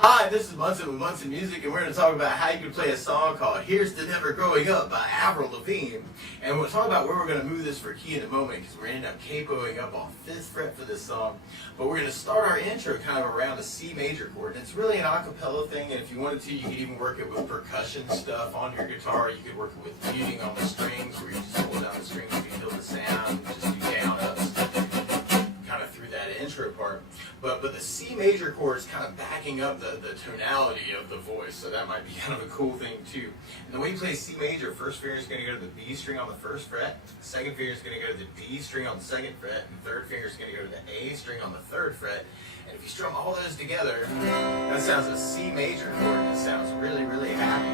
Hi, this is Munson with Munson Music, and we're going to talk about how you can play a song called Here's to Never Growing Up by Avril Lavigne. And we'll talk about where we're going to move this for key in a moment, because we're going to end up capoing up on 5th fret for this song. But we're going to start our intro kind of around a C major chord. And it's really an a cappella thing, and if you wanted to, you could even work it with percussion stuff on your guitar. You could work it with muting on the strings, where you just hold down the strings and you feel the sound, just do down, up, kind of through that intro part. But the C major chord is kind of backing up the tonality of the voice, so that might be kind of a cool thing too. And the way you play C major, first finger is going to go to the B string on the 1st fret, second finger is going to go to the D string on the 2nd fret, and third finger is going to go to the A string on the 3rd fret. And if you strum all those together, that sounds a C major chord, and it sounds really, really happy.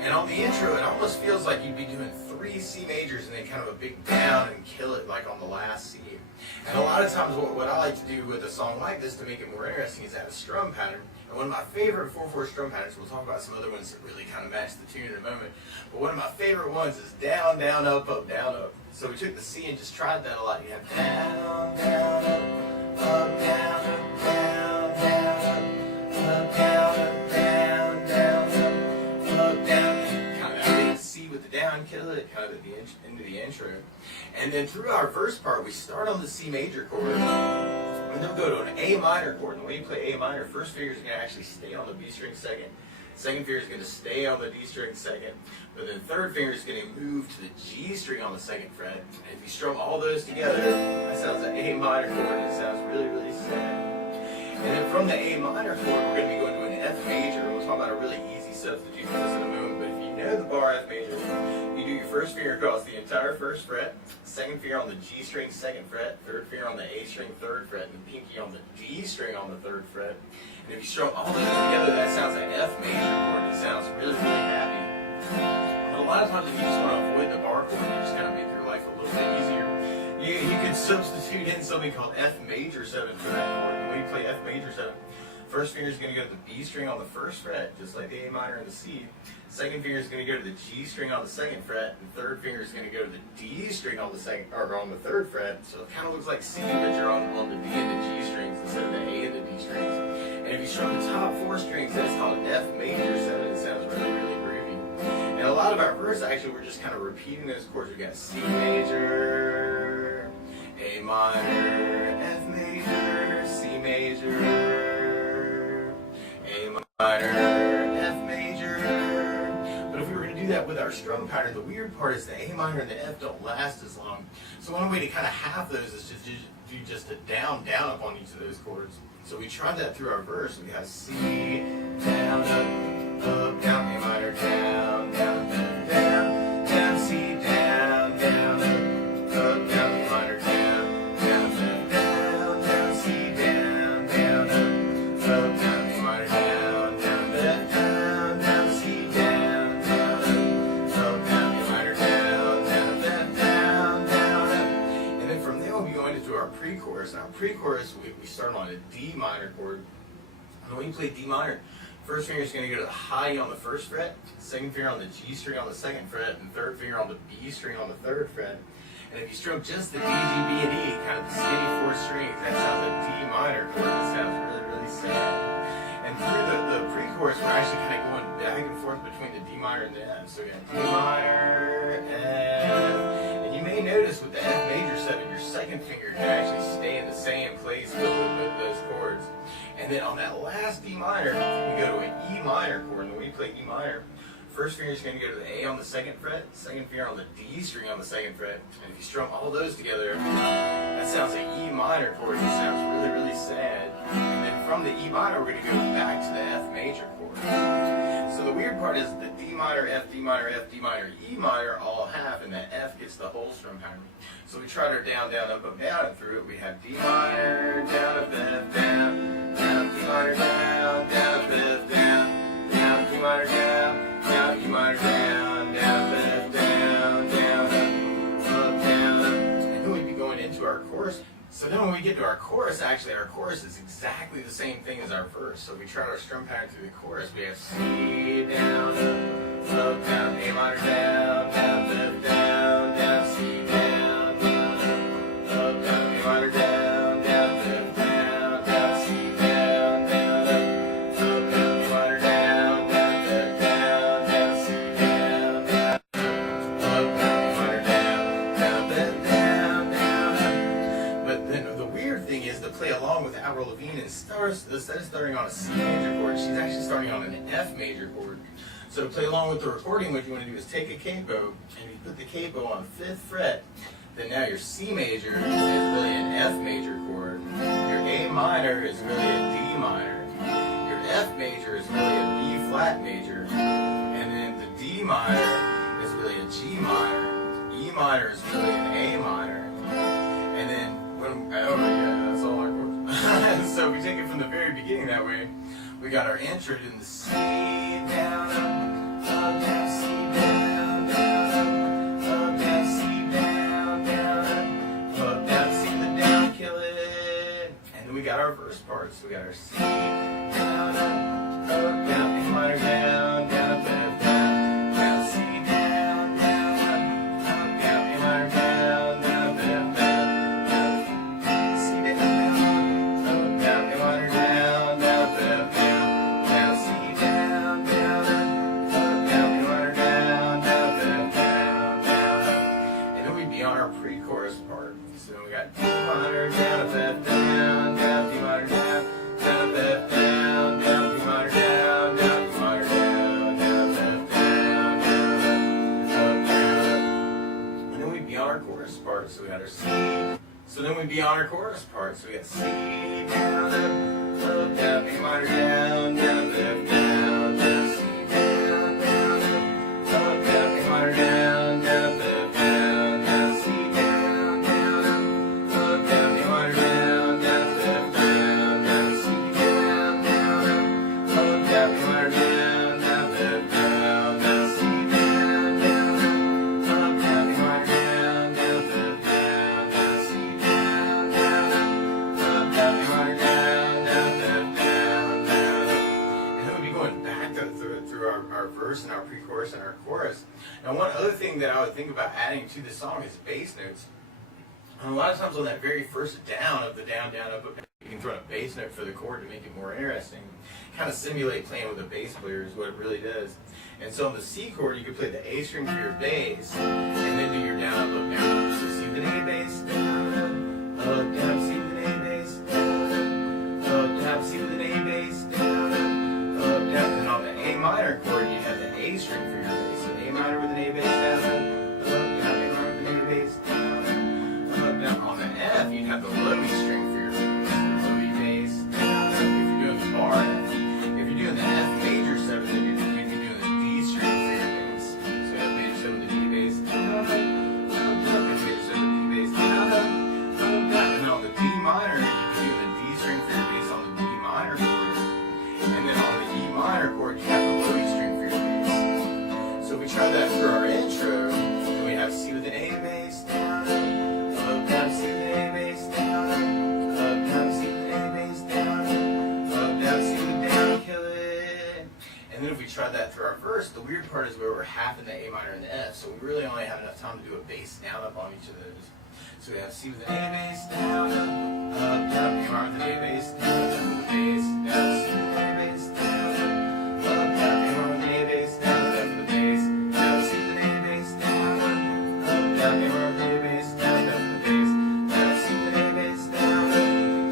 And on the intro, it almost feels like you'd be doing 3 C majors and then kind of a big down and kill it like on the last C. And a lot of times what I like to do with a song like this to make it more interesting is add a strum pattern. And one of my favorite 4/4 strum patterns, we'll talk about some other ones that really kind of match the tune in a moment, but one of my favorite ones is down, down, up, up, down, up. So we took the C and just tried that a lot. You have down, down, up, down, up, down, down, up, down, up, down, down, up, down. Kind of that big C with the down, kill it, kind of at the end of the intro. And then through our verse part, we start on the C major chord, and then we'll go to an A minor chord. And the way you play A minor, first finger is going to actually stay on the B string second, second finger is going to stay on the D string second, but then third finger is going to move to the G string on the 2nd fret. And if you strum all those together, that sounds an A minor chord, and it sounds really, really sad. And then from the A minor chord, we're going to be going to an F major. We'll talk about a really easy substitute for this in a moment, but if you know the bar F major, you do your first finger across the entire 1st fret, second finger on the G string 2nd fret, third finger on the A string 3rd fret, and the pinky on the D string on the 3rd fret. And if you strum all those together, that sounds like F major chord. It sounds really, really happy. But a lot of times if you just want to avoid the bar chord, you just kind of make your life a little bit easier. You could substitute in something called F major 7 for that chord. The way you play F major 7, first finger is going to go to the B string on the 1st fret, just like the A minor and the C. Second finger is going to go to the G string on the 2nd fret, and third finger is going to go to the D string on the 3rd fret. So it kind of looks like C, but you're on the D and the G strings instead of the A and the D strings. And if you strum the top 4 strings, that's called F major 7. It sounds really, really groovy. And a lot of our verse, actually, we're just kind of repeating those chords. We got C major, A minor, F major, C major, A minor, F major. But if we were to do that with our strum pattern, the weird part is the A minor and the F don't last as long. So one way to kind of halve those is to do just a down, down up on each of those chords. So we tried that through our verse. We have C, down, up, down, A minor, down, down, down, down, down, C, down, down, up, down, A minor, down, down, down, down, down, C, down, down, up, down, A minor, down, down, down, down, C, down, down, up, down, A minor, down, down, down, down, down, up. And then from there we'll be going into our pre-chorus. Now pre-chorus, we start on a D minor chord. And when you play D minor, first finger is going to go to the high on the 1st fret, second finger on the G string on the 2nd fret, and third finger on the B string on the 3rd fret. And if you strum just the D, G, B, and E, kind of the skinny 4 strings, that sounds a D minor chord. It sounds really, really sad. And through the pre-chorus, we're actually kind of going back and forth between the D minor and the F. So we got D minor, F. And you may notice with the F major 7, your second finger can actually stay in the same place with those chords. And then on that last D minor, we go to an E minor chord. And when we play E minor, first finger is going to go to the A on the 2nd fret, second finger on the D string on the 2nd fret. And if you strum all those together, that sounds like E minor chord. It sounds really, really sad. And then from the E minor, we're going to go back to the F major chord. So the weird part is the D minor, F, D minor, F, D minor, E minor all half, and that F gets the whole strum pattern. So we tried our down, down, up, up, down, and through it we have D minor, down, up, F, down, down, D minor, down, down, up, F, down, down, D minor, down, down, E minor, down, down, up, F, down, down, up, down, up. And then we'd be going into our chorus. So then when we get to our chorus, actually our chorus is exactly the same thing as our verse. So we tried our strum pattern through the chorus. We have C, down, up, down, A minor, down, down, F, down, down, C, down, down, up, down, A minor, down, down, F, down, down, C, down, down, up, down. with Avril Lavigne, instead of starting on a C major chord, she's actually starting on an F major chord. So to play along with the recording, what you want to do is take a capo, and you put the capo on the 5th fret, then now your C major is really an F major chord, your A minor is really a D minor, your F major is really a B flat major, and then the D minor is really a G minor, E minor is really an A minor, and then that's all our chords. So if we take it from the very beginning that way, we got our intro in the C down, up, down, C down, up, down, C down, up, down, C with the down, kill it. And then we got our verse part, so we got our C down, up, down, A minor down, down, up, down, down, C down, up, down, A minor down, down, down, down, C down, up, down, A minor down, down, down, down, C down, down, up, down, A minor down, down, down, down, and then we'd be on our pre-chorus part. So we got D minor down, up, F down, down, D minor down, down, up, F down, down, D minor down, down, D minor down, down, up, F down, down, up, down, and then we'd be on our chorus part. So we got our C. So then we'd be on our chorus part. So we got C down, up, down, A minor down, down, up, F down, down, C down, up, down, A minor down, down, up, F down, down, C down, up, down, A minor down, down, up, F down, down, C down, up, down, A minor down, down, up, F down, down, C down, up, down, A minor down, down, up, F down, down, C down, up, down, A minor down, down, F down, down. And then we'd be going back through our verse and our pre-chorus and our chorus. Now, one other thing that I would think about adding to this song is bass notes. And a lot of times on that very first down of the down, down, up, up, you can throw in a bass note for the chord to make it more interesting. Kind of simulate playing with a bass player is what it really does. And so on the C chord, you could play the A string for your bass, and then do your down, up, down, up. So C with an A bass, down, up, down, C with an A bass, down, up, down, C with an A bass, down, up, down. And on the A minor chord, you have the A string for your bass. So A minor with an A bass, down, up, down, A minor with an A bass, down, up, down. On the F, you'd have the low E string for your bass, the low E bass, down, up. If you're doing the bar F. If you're doing the F major 7, then you'd be doing the D string for your bass. So F major 7 with the D bass, down, up, F major 7 with the D bass, down, up, down. And on the D minor, you'd be doing the D string for your bass on the D minor chord. And then on the E minor chord, you have the low E string for your bass. So we try that for our intro, then we have C with an A bass, down, up, down, C with an A bass, down, up, down, C with an A bass, down, up, down, C with a down, kill it. And then if we try that through our verse, the weird part is where we're half in the A minor and the F, so we really only have enough time to do a bass down up on each of those. So we have C with an A bass, down, up, down, A minor with an A bass, down, F with a bass, down, C with an A bass, down, up, down, A minor with an A bass, down, F with a bass, down, C with an A bass, down, up, down, A minor with an A bass, down, F with a bass, down, C with an A bass, down,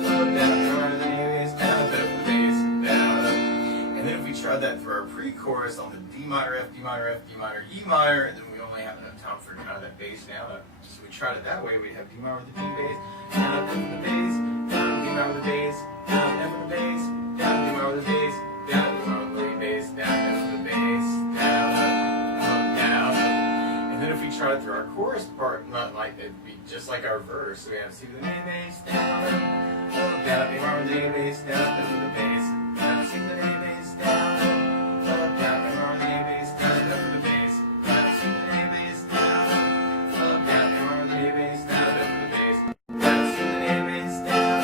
up, down, A minor with an A bass, down, F with a bass, down, up. And then if we try that for our pre-chorus on the D minor, F, D minor, F, D minor, E minor, and then we only have enough time for kind of that bass down up. So we tried it that way, we'd have D minor with the D bass, down up, F with the bass, down D minor with the bass, down F with the bass, down D minor with the bass, down D minor with the bass, down F with the bass, down up, down up. And then if we try it through our chorus part, not like it'd be just like our verse. So we have C with an A bass, down up, down A minor with the A bass, down F with the bass, down C with an A bass, down up, down A minor with the A bass, down F with the bass, down C with an A bass, down up, down A minor with the A bass, down F with the bass, down C with an A bass, down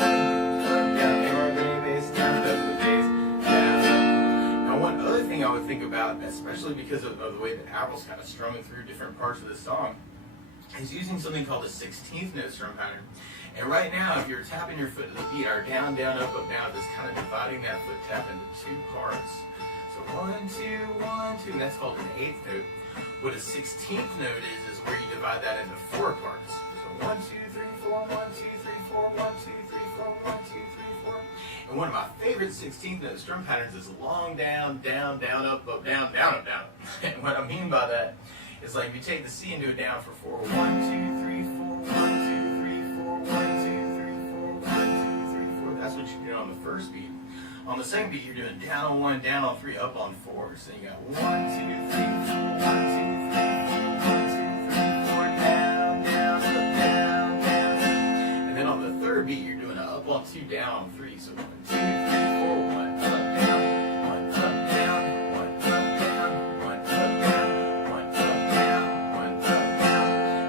up, down A minor with the A bass, down F with the bass, down up. Now one other thing I would think about, especially because of the way that Avril's kind of strumming through different parts of the song, is using something called a 16th note strum pattern. And right now, if you're tapping your foot to the beat, our down, down, up, down is kind of dividing that foot tap into 2 parts. So 1, 2, 1, 2, and that's called an 8th note. What a 16th note is where you divide that into 4 parts. So 1, 2, 3, 4, 1, 2, 3, 4, 1, 2, 3, 4, 1, 2, 3, 4, And one of my favorite 16th note strum patterns is long down, down, down, up, down, down, up, down. And what I mean by that is like if you take the C and do it down for 4, 1, 2, 3, 4, 1, 2, 3, 4, 1, 2, 3, 4, 1, 2, 3, 4. That's what you're doing on the first beat. On the second beat, you're doing down on 1, down on 3, up on 4. So you got 1, 2, 3, 4, 1, 2, 3, 4, 1, 2, 3, 4, down, down, up, down, down. And then on the third beat, you're doing an up on 2, down on 3. So 1, 2, 3, 4, 1, up, down, 1, up, down, 1, up, down, 1, up, down, 1, up, down, 1, up, down.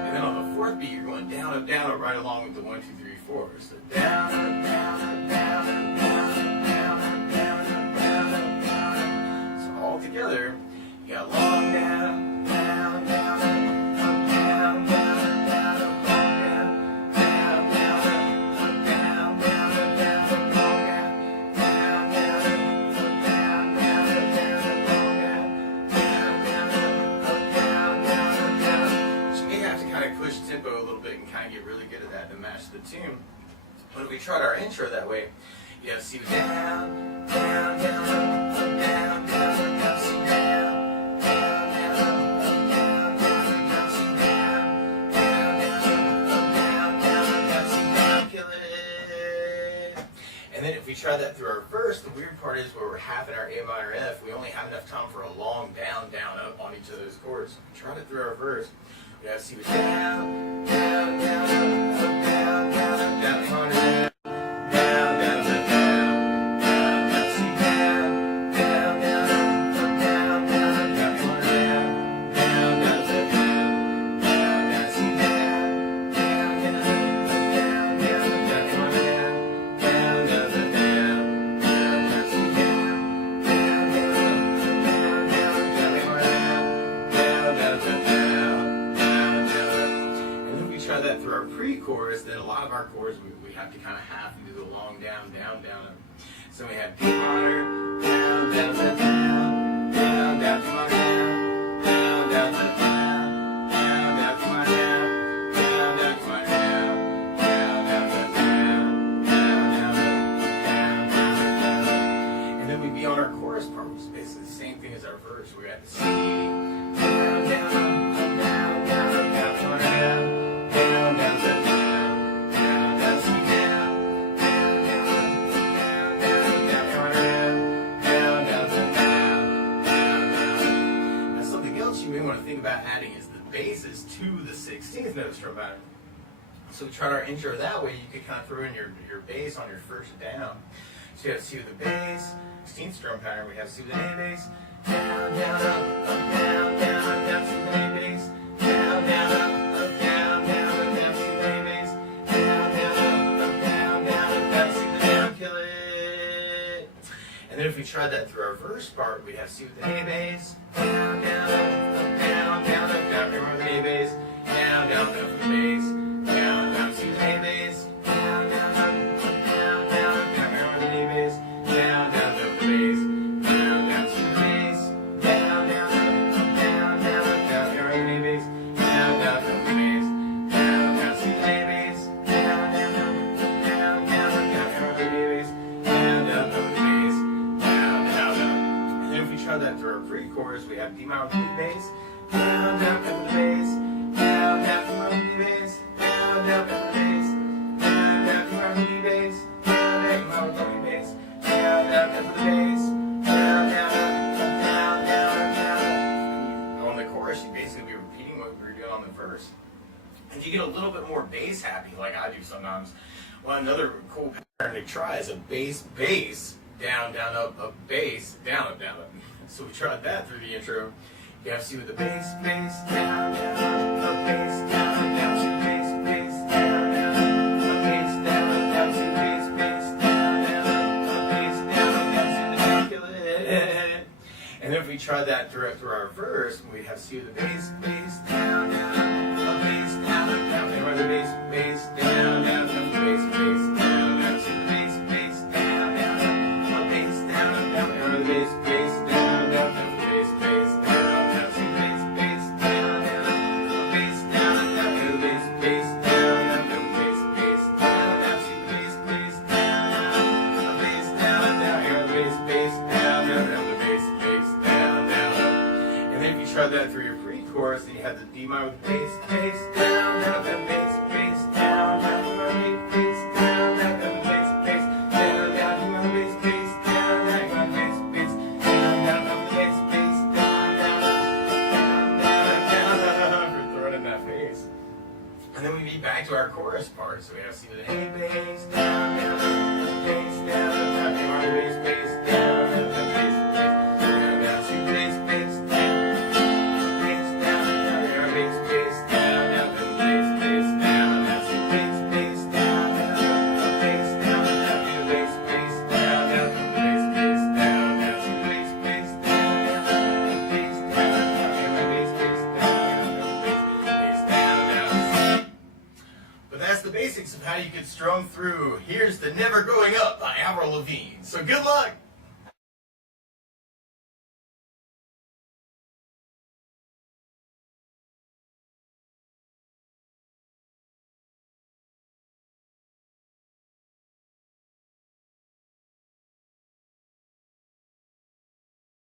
And then on the fourth beat, you're going down, up, right along with the 1, 2, 3, 4. So down, up, down, up, down, up, down. Together, you got long down, down, down, up, down, down, down, up, long down, down, down, up, down, down, up, down, up, long down, down, down, up, down, down, up, down, up, long down, down, down, up, down, down, up, down. But you may have to kind of push tempo a little bit and kind of get really good at that to match the tune. When we tried our intro that way, you have to see down, down, down, up, down, down, down, down, see down, down, down, up, down, down, down, see down, down, down, up, down, see down, kill it. And then if we try that through our verse, the weird part is where we're halving our A minor F, we only have enough time for a long down, down, up on each of those chords. If we try it through our verse, we have to see down, down, down, up, down, down, up, down, down, down. Pre-chorus, then a lot of our chords we have to kind of half and do the long down, down, down. So we have D minor, down, down, down, down, down, down, down, down, down, down, down, down, down, down, down, down, down, down, down. And then we'd be on our chorus part, which is basically the same thing as our verse. We got the C, down, down, down, down, down, down, down, down. About adding is the basses to the 16th note strum pattern. So we tried our intro that way. You could kind of throw in your bass on your first down. So you have C with the bass, 16th strum pattern. We have C with an A bass, down, down, up, down, down, up, down, C with an A bass, down, down, up, down, down, up, down, C with an A bass, down, down, up, down, down, up, down, C with an down, kill it. And then if we tried that through our verse part, we'd have C with an A bass, down, down, up, down, down, up, down, remember the A bass, down, down, down for the bass, down, down, C with an A bass, down, down, up, down, down, up, down, remember the A bass, down, down, down for the bass, down, down, C with the bass, down, down, up, down, down, up, down, remember the A bass, down, down, down for the bass, down, down, C with the A bass, down, down, up, down, down, up, down, remember the A bass, down, down, down for the bass, down, down, down. And then if we try that through our pre-chorus, we have D minor with the bass, down, down, down for the bass, down, down, down for the bass, down, down, down for the bass, down, down, down for the bass, down, down, down for the bass, down, down, down for the bass, down, down, down, down, down. On the chorus, you basically be repeating what we were doing on the verse. And you get a little bit more bass happy, like I do sometimes. Well, another cool pattern to try is a bass, bass, down, down, up, bass, down, up, down, up. So we tried that through the intro. You have to see with the bass, bass, down, down, up, bass, down, down, see bass, bass, down, down, up, bass, down, down, see bass, bass, down, down, up, bass, down, down, see the down, kill it. And then if we try that through our verse, we have to see with the bass, bass, down, down, up, bass, down, down, and run the bass, bass, down, down, up, bass, bass, down, down, see the bass, bass, down, down, up, bass, down, down, and run the bass, bass, down, down, up, bass, bass, down. had the D minor with bass, bass down, down, down, bass, bass down, down, down, bass, down, down, down, bass, bass down, down, down, bass, bass down, down, down, bass, bass down, down, down, bass, bass down, down, down, down, down. We're throwing in that bass. And then we beat back to our chorus part. So we have to see the hey, bass down, down, bass down, down, down, bass, bass down, down, down, bass, bass down, down, to bass, bass down, bass down, down, down, bass, bass down, down, down, bass, bass down, down, to bass, bass down, down, down, bass down, down, down, bass, bass down, down, down, bass, bass down, down, to bass, bass down, down, down, bass down, down, down, bass, bass down, down, down, bass, bass down, down. But that's the basics of how you can strum through Here's the Never Growing Up by Avril Lavigne. So good luck!